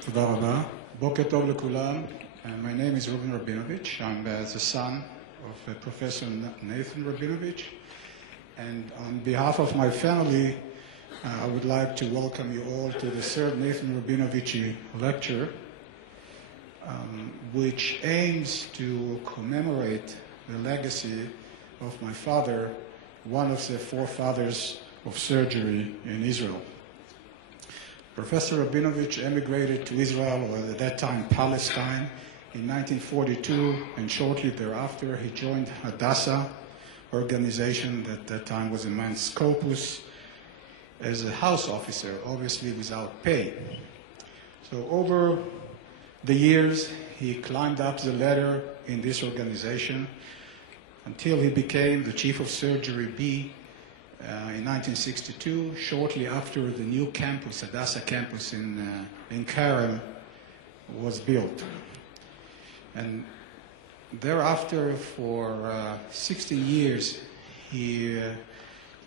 תודה רבה. בוקר טוב לכולם. My name is Reuven Rabinovich. I'm the son of Professor Nathan Rabinovich. And on behalf of my family, I would like to welcome you all to the third Nathan Rabinovich lecture, which aims to commemorate the legacy of my father, one of the forefathers of surgery in Israel. Professor Rabinovich emigrated to Israel, or at that time Palestine, in 1942, and shortly thereafter he joined Hadassah organization that at that time was in Mount Scopus as a house officer, obviously without pay. So over the years, he climbed up the ladder in this organization until he became the chief of surgery B in 1962, shortly after the new campus, Hadassah campus in Kerem, was built. And thereafter, for 16 years, he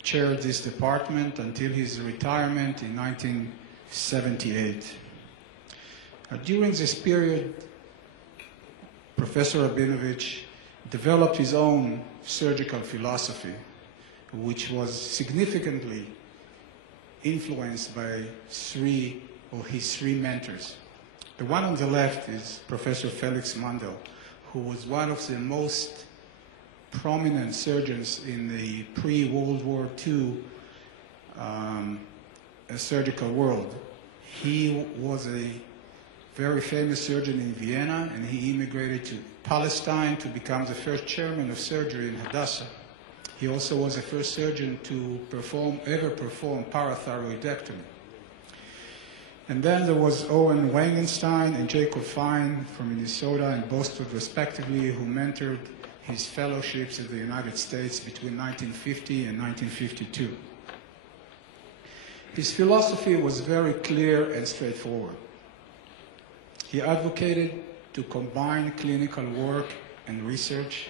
chaired this department until his retirement in 1978. During this period, Professor Rabinovich developed his own surgical philosophy, which was significantly influenced by his three mentors. The one on the left is Professor Felix Mandel, who was one of the most prominent surgeons in the pre-World War II surgical world. He was a very famous surgeon in Vienna, and he immigrated to Palestine to become the first chairman of surgery in Hadassah. He also was the first surgeon to ever perform parathyroidectomy. And then there was Owen Wangenstein and Jacob Fine from Minnesota and Boston, respectively, who mentored his fellowships in the United States between 1950 and 1952. His philosophy was very clear and straightforward. He advocated to combine clinical work and research,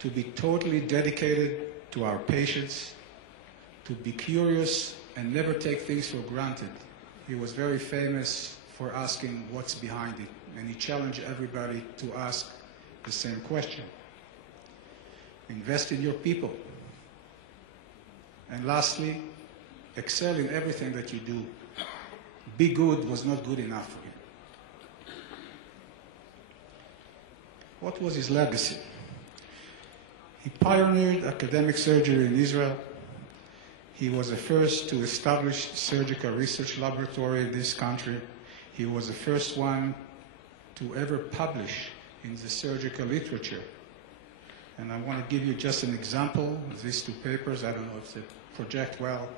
to be totally dedicated to our patients, to be curious and never take things for granted. He was very famous for asking what's behind it, and he challenged everybody to ask the same question. Invest in your people. And lastly, excel in everything that you do. Be good was not good enough for him. What was his legacy? He pioneered academic surgery in Israel. He was the first to establish surgical research laboratory in this country. He was the first one to ever publish in the surgical literature. And I want to give you just an example of these two papers. I don't know if they project well,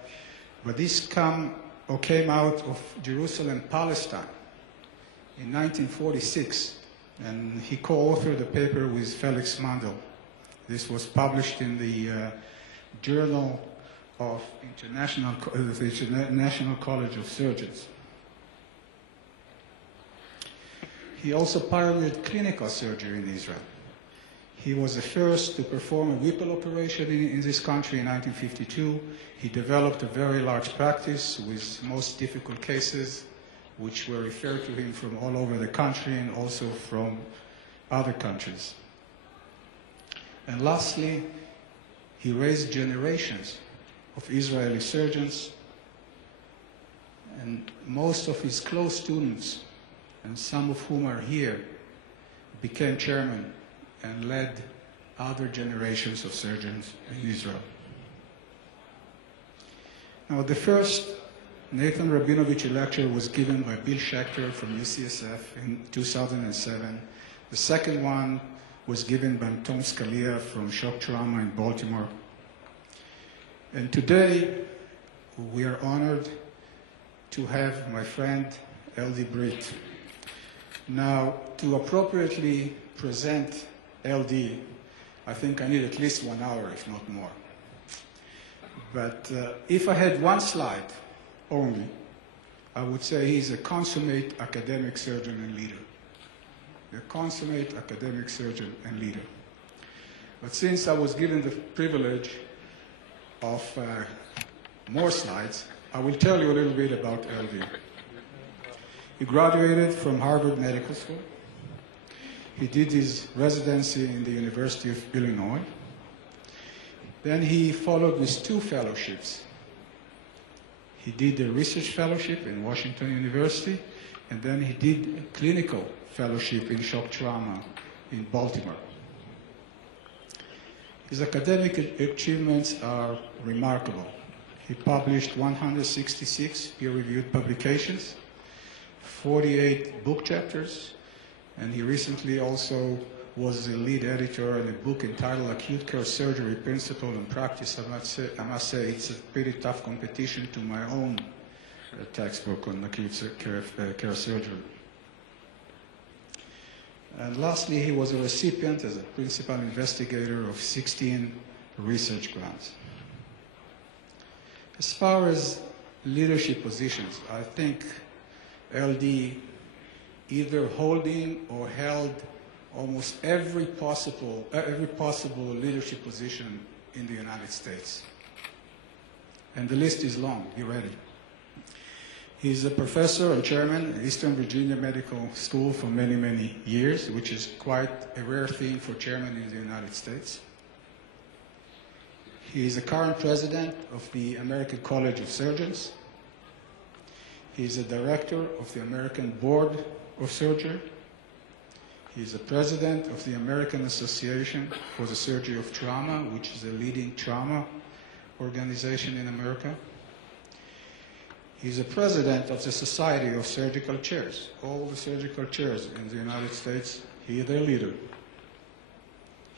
but this came out of Jerusalem, Palestine in 1946, and he co-authored the paper with Felix Mandel. This was published in the Journal of the International College of Surgeons. He also pioneered clinical surgery in Israel. He was the first to perform a Whipple operation in this country in 1952. He developed a very large practice with most difficult cases, which were referred to him from all over the country and also from other countries. And lastly, he raised generations of Israeli surgeons, and most of his close students, and some of whom are here, became chairman and led other generations of surgeons in Israel. Now, the first Nathan Rabinovich lecture was given by Bill Schechter from UCSF in 2007. The second one was given by Tom Scalia from Shock Trauma in Baltimore. And today, we are honored to have my friend LD Brit. Now, to appropriately present LD, I think I need at least 1 hour, if not more. But if I had one slide only, I would say he's a consummate academic surgeon and leader. A consummate academic surgeon and leader. But since I was given the privilege of more slides, I will tell you a little bit about LD. He graduated from Harvard Medical School. He did his residency in the University of Illinois. Then he followed with 2 fellowships. He did a research fellowship in Washington University, and then he did a clinical fellowship in shock trauma in Baltimore. His academic achievements are remarkable. He published 166 peer-reviewed publications, 48 book chapters, and he recently also was the lead editor in a book entitled Acute Care Surgery, Principle and Practice. I must say it's a pretty tough competition to my own textbook on acute care surgery. And lastly, he was a recipient as a principal investigator of 16 research grants. As far as leadership positions, I think LD either holding or held almost every possible leadership position in the United States. And the list is long, be ready. He's a professor and chairman at Eastern Virginia Medical School for many, many years, which is quite a rare thing for chairmen in the United States. He is the current president of the American College of Surgeons. He is a director of the American Board of Surgery. He is the president of the American Association for the Surgery of Trauma, which is a leading trauma organization in America. He is the president of the Society of Surgical Chairs. All the surgical chairs in the United States, he is their leader.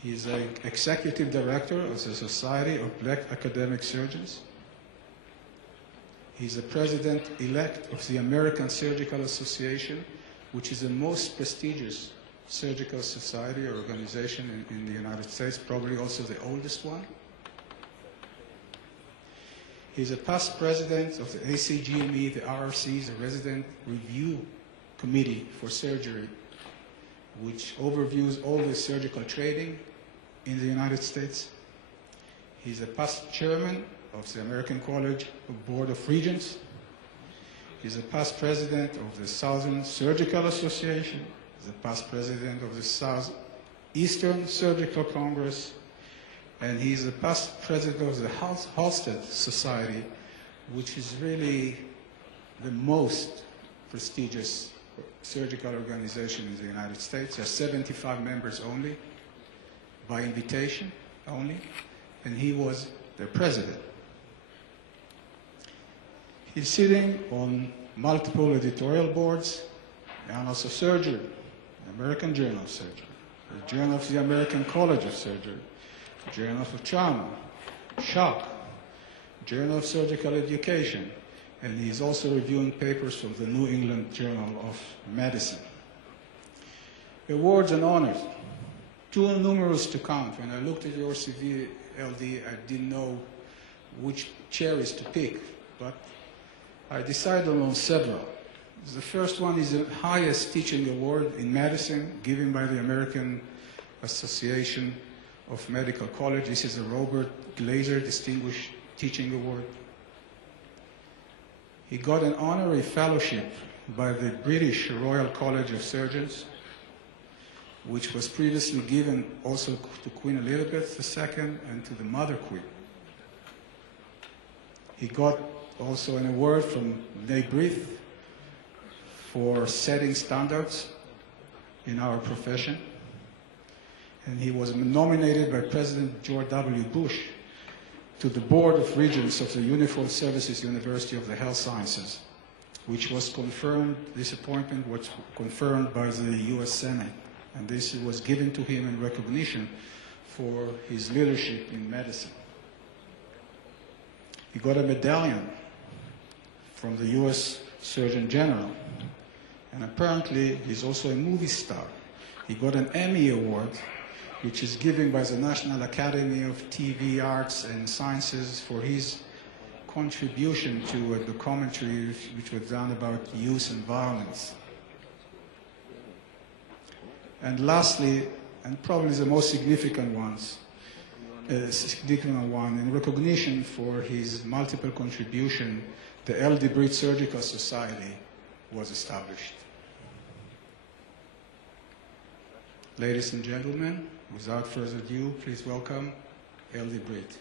He is the executive director of the Society of Black Academic Surgeons. He is the president-elect of the American Surgical Association, which is the most prestigious surgical society or organization in the United States, probably also the oldest one. He's a past president of the ACGME, the RRC, the Resident Review Committee for Surgery, which overviews all the surgical training in the United States. He's a past chairman of the American College of Board of Regents. He's a past president of the Southern Surgical Association. He's a past president of the Southeastern Surgical Congress. And he's a past president of the Halsted Society, which is really the most prestigious surgical organization in the United States. There are 75 members only, by invitation only, and he was their president. He's sitting on multiple editorial boards, the Annals of Surgery, the American Journal of Surgery, the Journal of the American College of Surgery, the Journal of Trauma, Shock, Journal of Surgical Education, and he's also reviewing papers from the New England Journal of Medicine. Awards and honors, too numerous to count. When I looked at your CV, LD, I didn't know which cherries to pick, but I decided on several. The first one is the highest teaching award in medicine given by the American Association of Medical College. This is the Robert Glaser Distinguished Teaching Award. He got an honorary fellowship by the British Royal College of Surgeons, which was previously given also to Queen Elizabeth II and to the Mother Queen. He got also an award from NABRIF for setting standards in our profession. And he was nominated by President George W. Bush to the Board of Regents of the Uniformed Services University of the Health Sciences, which was confirmed, this appointment was confirmed by the U.S. Senate. And this was given to him in recognition for his leadership in medicine. He got a medallion from the U.S. Surgeon General. And apparently, he's also a movie star. He got an Emmy Award, which is given by the National Academy of TV Arts and Sciences for his contribution to a documentary which was done about youth and violence. And lastly, and probably the most significant one, in recognition for his multiple contribution, the LD Brit Surgical Society was established. Ladies and gentlemen, without further ado, please welcome Ellie Britt.